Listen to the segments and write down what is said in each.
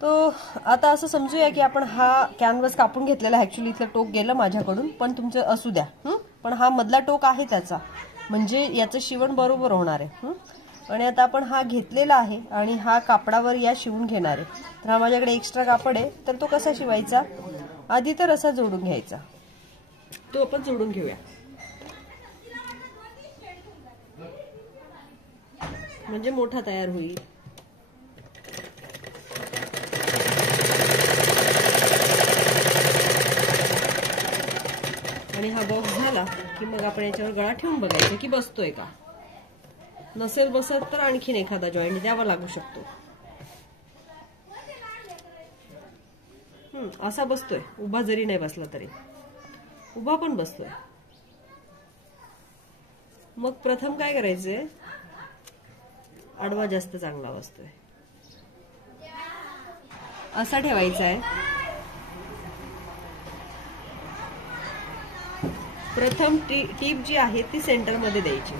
तो आता असं समजूया की आपण हा कॅनव्हास कापून घेतलेला आहे. ऍक्च्युली इथलं टोक गेलं माझ्याकडून, पण तुमचं असू द्या. पण हा मधला टोक आहे त्याचा, म्हणजे याचं शिवण बरोबर होणार आहे. आणि आता आपण हा घेतलेला आहे आणि हा कापडावर या शिवून घेणार आहे. तर हा माझ्याकडे एक्स्ट्रा कापड आहे, तर तो कसा शिवायचा? आधी तर असा जोडून घ्यायचा, तो आपण जोडून घेऊया. म्हणजे मोठा तयार होईल. आणि हा बॉक्स झाला की मग आपण याच्यावर गळा ठेवून बघायचा की बसतोय का. नसेल बसत तर आणखीन एखादा जॉईंट द्यावा लागू शकतो. असा बसतोय, उभा जरी नाही बसला तरी. उभा पण बसतोय. मग प्रथम काय करायचंय, आडवा जास्त चांगला बसतोय असा ठेवायचा आहे. प्रथम टीप जी आहे ती सेंटर मध्ये द्यायची,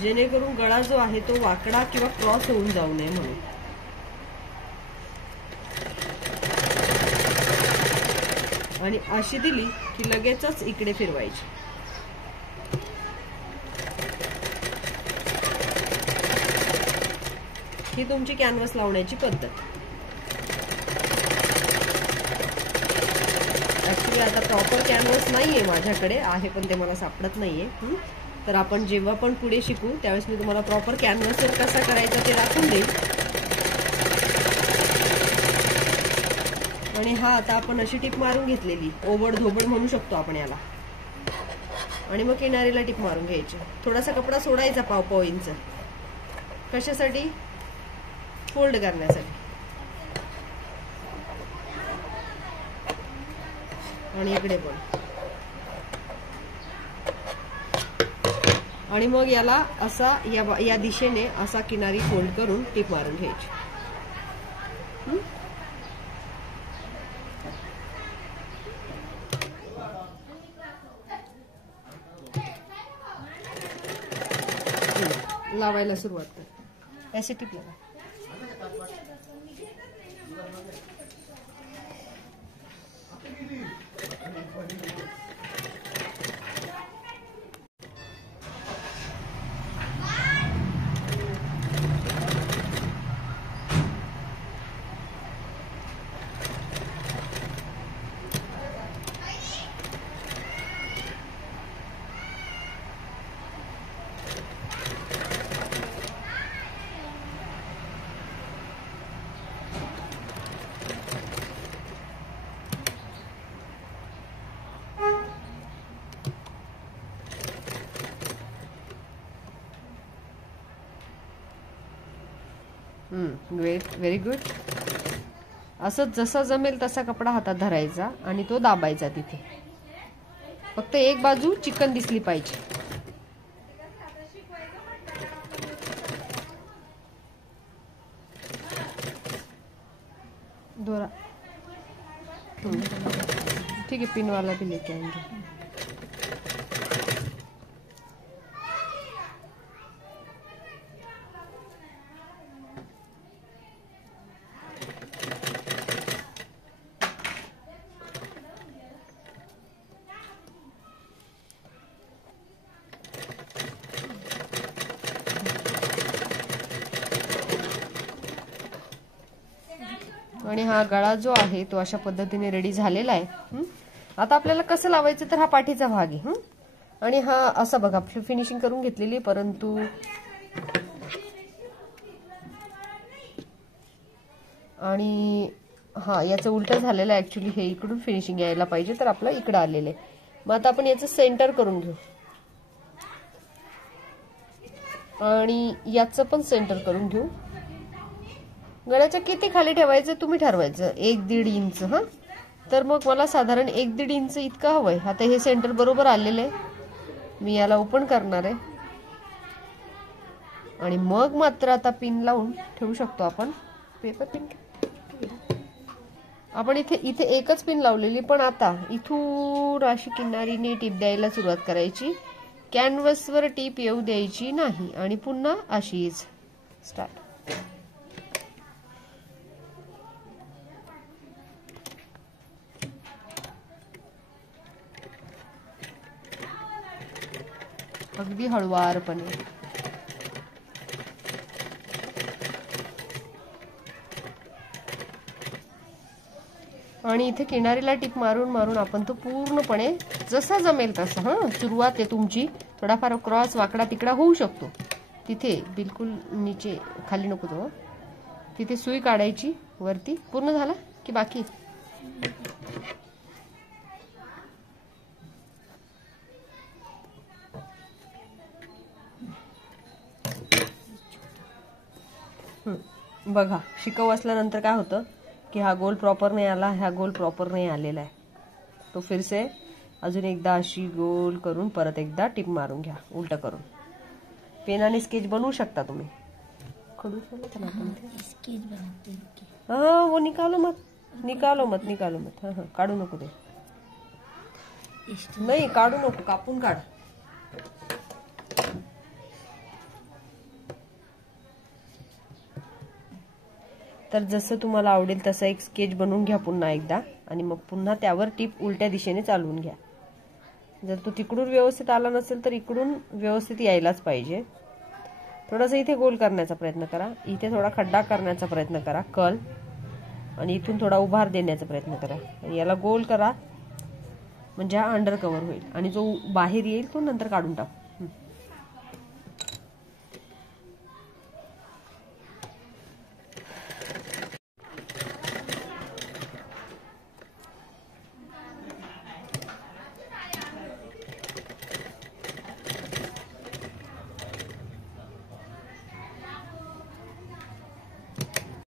जेणेकरून गळा जो आहे तो वाकडा किंवा क्रॉस होऊन जाऊ नये म्हणून. आणि अशी दिली की लगेचच इकडे फिरवायची. ही तुमची कॅनव्हास लावण्याची पद्धत. ऍक्च्युली आता प्रॉपर कॅनव्हास नाहीये माझ्याकडे, आहे पण ते मला सापडत नाहीये. तर आपण जेव्हा पण पुढे शिकू त्यावेळेस मी तुम्हाला प्रॉपर कॅनव्हासवर कसा करायचा ते दाखवून देईन. आणि हा आता आपण अशी टिप मारून घेतलेली, ओबड धोबड म्हणू शकतो आपण याला. आणि मग किनारीला टिप मारून घ्यायची. थोडासा कपडा सोडायचा, पाव इंच. कशासाठी? फोल्ड करण्यासाठी. आणि इकडे पण. आणि मग याला असा या दिशेने असा किनारी फोल्ड करून टिप मारून घ्यायची. लावायला सुरुवात कर. ऐसे टिप लगा. Very good. असं जसा जमेल तसा कपडा हातात धरायचा आणि तो दाबायचा तिथे. फक्त एक बाजू चिकन दिसली पाहिजे. दोरा ठीक है, पिन वाला भी लेके आएंगे. आणि हा गळा जो आहे तो अशा पद्धतीने रेडी झालेला आहे. आता आपल्याला कसं लावायचं, तर हा पाठीचा भाग आहे. आणि हा असा बघा फिनिशिंग करून घेतलेली, परंतु आणि हा याचं उलट झालेलं आहे. ऍक्च्युली हे इकडून फिनिशिंग यायला पाहिजे, तर आपलं इकडं आलेलं आहे. मग आता आपण याचं सेंटर करून घेऊ आणि याचं पण सेंटर करून घेऊ. गळ्याच्या किती खाली ठेवायचं तुम्ही ठरवायचं, 1-1.5 इंच. तर मग मला साधारण 1-1.5 इंच इतकं हवंय. आता हे सेंटर बरोबर आलेलं आहे. मी याला ओपन करणार आहे आणि मग मात्र आता पिन लावून ठेवू शकतो आपण. पेपर पिन आपण इथे एकच पिन लावलेली, पण आता इथून अशी किनारीने टिप द्यायला सुरुवात करायची कॅनव्हसवर टीप येऊ द्यायची नाही आणि पुन्हा अशीच स्टार्ट. अगदी हळुवारपणे. आणि इथे किनारीला टिप मारून मारून आपण तो पूर्णपणे जसा जमेल तसा, सुरुवात आहे तुमची, थोडाफार क्रॉस वाकडा तिकडा होऊ शकतो, तिथे बिलकुल नीचे खाली नको तो, तिथे सुई काढायची वरती. पूर्ण झाला की बाकी? बघा, शिकव असल्यानंतर काय होतं की हा गोल प्रॉपर नाही आला, हा गोल प्रॉपर नाही आलेला आहे, तो फिरसे अजून एकदा अशी गोल करून परत एकदा टिप मारून घ्या उलट करून. पेनाने स्केच बनवू शकता तुम्ही. हाँ वो निकालो मत, निकालो मत, निकालो मत. हाँ हाँ, काढू नको ते. नाही काढू नको, कापून काढ. तर जसं तुम्हाला आवडेल तसं एक स्केच बनवून घ्या पुन्हा एकदा, आणि मग पुन्हा त्यावर टिप उलट्या दिशेने चालवून घ्या. जर तो तिकडून व्यवस्थित आला नसेल तर इकडून व्यवस्थित यायलाच पाहिजे. थोडासा इथे गोल करण्याचा प्रयत्न करा, इथे थोडा खड्डा करण्याचा प्रयत्न करा, कर्ल, आणि इथून थोडा उभार देण्याचा प्रयत्न करा. याला गोल करा म्हणजे हा अंडर कव्हर होईल, आणि जो बाहेर येईल तो नंतर काढून टाकू.